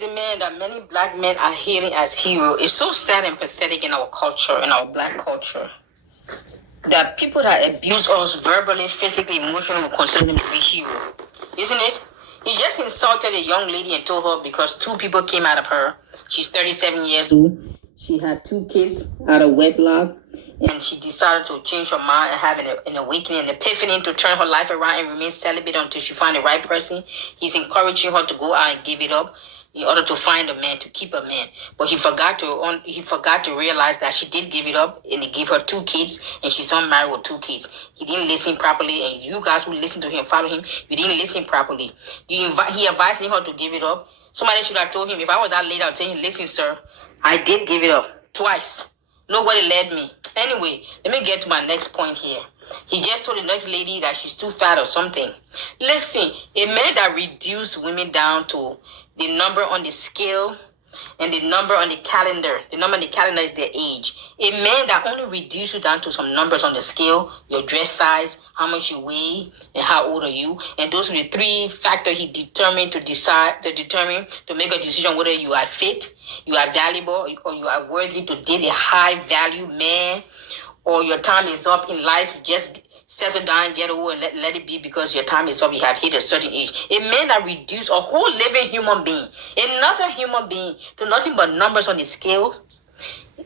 The man that many black men are hailing as hero is so sad and pathetic in our culture, in our black culture, that people that abuse us verbally, physically, emotionally will consider them to be hero. Isn't it? He just insulted a young lady and told her because two people came out of her. She's 37 years old. She had two kids out of wedlock. And she decided to change her mind and have an awakening, an epiphany to turn her life around and remain celibate until she find the right person. He's encouraging her to go out and give it up in order to find a man, to keep a man. But he forgot to realize that she did give it up, and he gave her two kids, and she's unmarried with two kids. He didn't listen properly, and you guys who listen to him, follow him, you didn't listen properly. He advised her to give it up. Somebody should have told him, if I was that lady, I would tell him, listen, sir, I did give it up twice. Nobody led me. Anyway, let me get to my next point here. He just told the next lady that she's too fat or something. Listen, a man that reduced women down to the number on the scale and the number on the calendar. The number on the calendar is their age. A man that only reduces you down to some numbers on the scale, your dress size, how much you weigh, and how old are you. And those are the three factors he determined to make a decision whether you are fit, you are valuable, or you are worthy to date a high value man, or your time is up in life. Just settle down, get old, and let it be because your time is up. You have hit a certain age. A man that reduced a whole living human being, another human being, to nothing but numbers on the scale,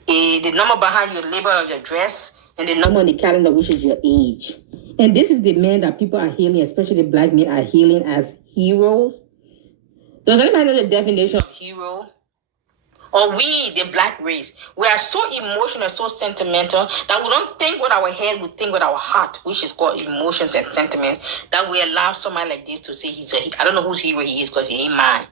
the number behind your label of your dress, and the number on the calendar, which is your age. And this is the man that people are hailing, especially black men are hailing as heroes. Does anybody know the definition of hero? Or we, the black race, we are so emotional, so sentimental that we don't think with our head, we think with our heart, which is called emotions and sentiments, that we allow somebody like this to say I don't know whose hero he is because he ain't mine.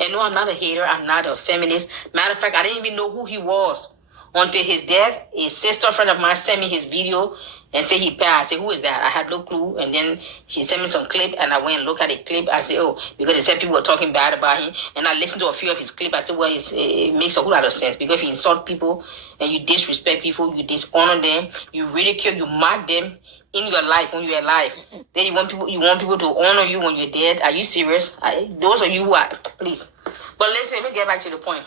And no, I'm not a hater. I'm not a feminist. Matter of fact, I didn't even know who he was until his death. A sister friend of mine sent me his video and said he passed. I said, who is that? I had no clue. And then she sent me some clip, and I went and looked at the clip. I said, oh, because they said people were talking bad about him. And I listened to a few of his clips. I said, well, it makes a whole lot of sense, because if you insult people and you disrespect people, you dishonor them, you ridicule, you mock them in your life when you're alive. Then you want people to honor you when you're dead. Are you serious? Those of you who are, please. But listen, let me get back to the point.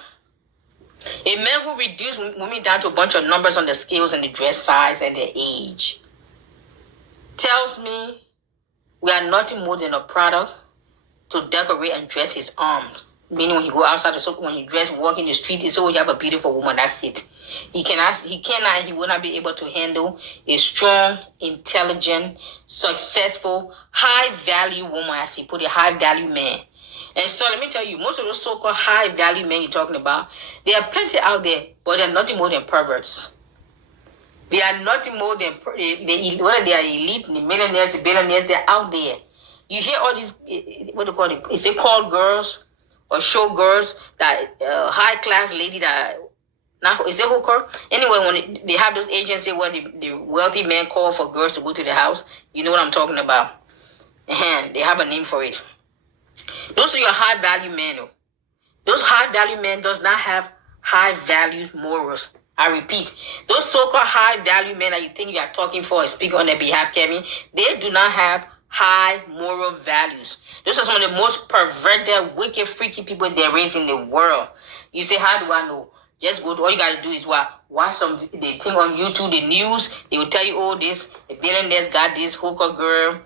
A man who reduced women down to a bunch of numbers on the scales and the dress size and their age tells me we are nothing more than a product to decorate and dress his arms. Meaning when you go outside, when you dress, walk in the street, it's always you have a beautiful woman, that's it. He will not be able to handle a strong, intelligent, successful, high-value woman, as he put it, high-value man. And so let me tell you, most of those so-called high-value men you're talking about, there are plenty out there, but they're nothing more than perverts. They are nothing more than, whether they are elite, the millionaires, the billionaires, they're out there. You hear all these, what do you call it? Is it called girls or show girls, that high-class lady that, now, is it hooker? Anyway, when they have those agencies where the wealthy men call for girls to go to the house, you know what I'm talking about. They have a name for it. Those are your high-value men. Those high-value men does not have high-values morals. I repeat, those so-called high-value men that you think you are talking for or speaking on their behalf, Kevin, they do not have high moral values. Those are some of the most perverted, wicked, freaky people there is in the world. You say, how do I know? Just go to, all you got to do is watch the thing on YouTube, the news. They will tell you, oh, the billionaires got this hooker girl.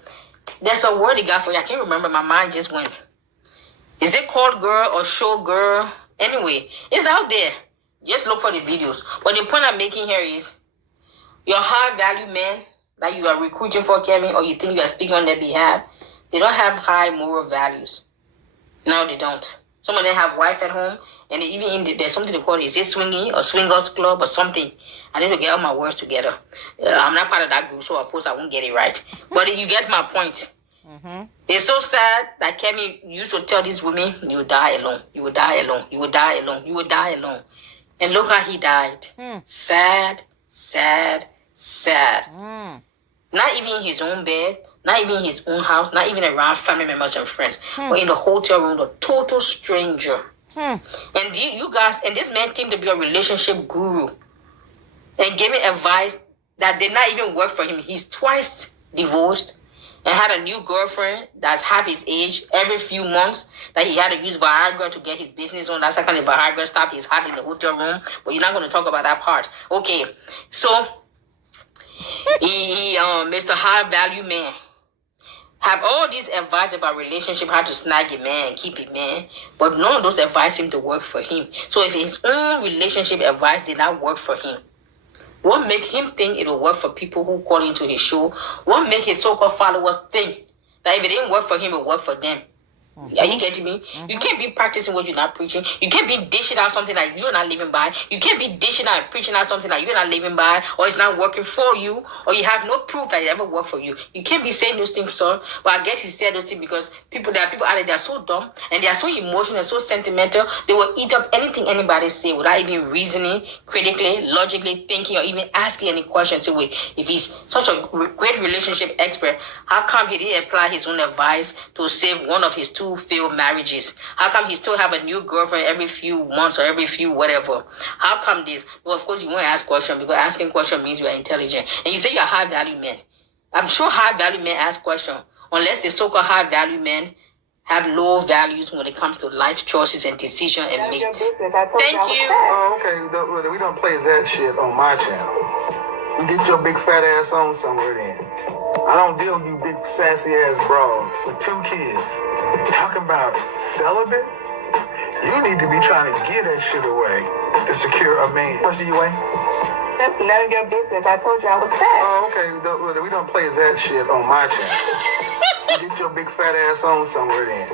There's a word they got for you. I can't remember. My mind just went. Is it called girl or show girl? Anyway, it's out there. Just look for the videos. But the point I'm making here is, your high-value men that you are recruiting for, Kevin, or you think you are speaking on their behalf, they don't have high moral values. No, they don't. Some of them have wife at home, and there's something they call it. Is it swinging or swingers club or something? I need to get all my words together. I'm not part of that group, so of course I won't get it right. But you get my point. Mm-hmm. It's so sad that Kevin used to tell these women, you will die alone. You will die alone. You will die alone. You will die alone. And look how he died. Sad, sad, sad. Not even in his own bed, not even in his own house, not even around family members and friends, but in the hotel room, a total stranger. And you guys, and this man came to be a relationship guru and giving advice that did not even work for him. He's twice divorced. and had a new girlfriend that's half his age every few months, that he had to use Viagra to get his business on. That's how kind of Viagra stopped his heart in the hotel room. But you're not going to talk about that part. Okay, so Mr. High Value Man, have all this advice about relationship, how to snag a man and keep a man, but none of those advice seem to work for him. So if his own relationship advice did not work for him, what make him think it will work for people who call into his show? What make his so-called followers think that if it didn't work for him, it will work for them? Are you getting me? You can't be practicing what you're not preaching. You can't be dishing out something that you're not living by. You can't be dishing out and preaching out something that you're not living by, or it's not working for you, or you have no proof that it ever worked for you. You can't be saying those things, sir. But I guess he said those things because there are people out there that are so dumb and they are so emotional and so sentimental, they will eat up anything anybody say without even reasoning, critically, logically thinking, or even asking any questions. So wait, if he's such a great relationship expert, how come he didn't apply his own advice to save one of his two failed marriages? How come he still have a new girlfriend every few months or every few whatever? How come this? Well, of course you won't ask questions because asking questions means you are intelligent. And you say you're a high value man. I'm sure high value men ask questions, unless the so-called high value men have low values when it comes to life choices and decision and mates. Thank you. Oh, okay. We don't play that shit on my channel. You get your big fat ass on somewhere then. I don't deal with you big sassy ass broads with 2 kids. Talking about celibate? You need to be trying to get that shit away to secure a man. What do you weigh? That's none of your business. I told you I was fat. Oh, okay. We don't play that shit on my channel. You get your big fat ass on somewhere then.